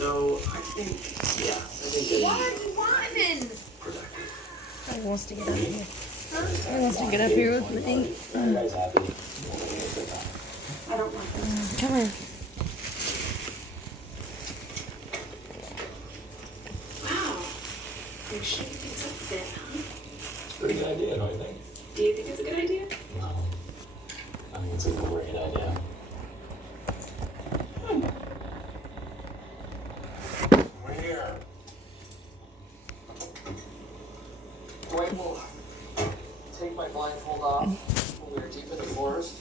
So I think, yeah, I think What are you wanting? productive. He wants to get up here. He wants to get up here with me. Are you guys happy? I don't want this. Come here. Wow. You're shaking things up a bit, huh? It's a pretty good idea, don't you think? Do you think it's a good idea? No. I think it's a great idea. We're here. Dwight will take my blindfold off when we're deep in the forest.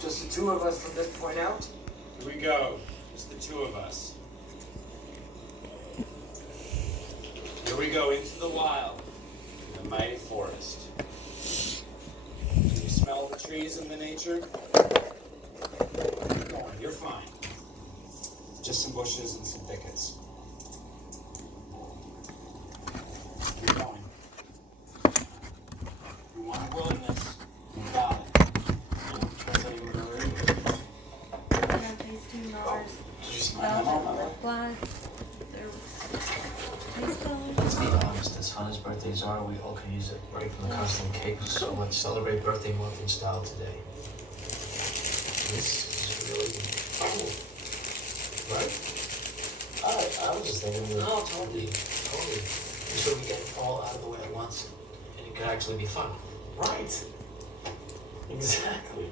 Just the two of us from this point out. Here we go. Just the two of us. Here we go into the wild, in the mighty forest. Can you smell the trees and the nature? Keep going. You're fine. Just some bushes and some thickets. Keep going. You want wilderness? You got it. That's how you were earlier. Tasting yours. Did you smell my mama? Black. Let's be honest, as fun as birthdays are, we all could use a break from the constant cake, so let's celebrate birthday month in style today. This is really cool, right? I was just thinking that totally. So we get it all out of the way at once, and it could actually be fun. Right. Exactly.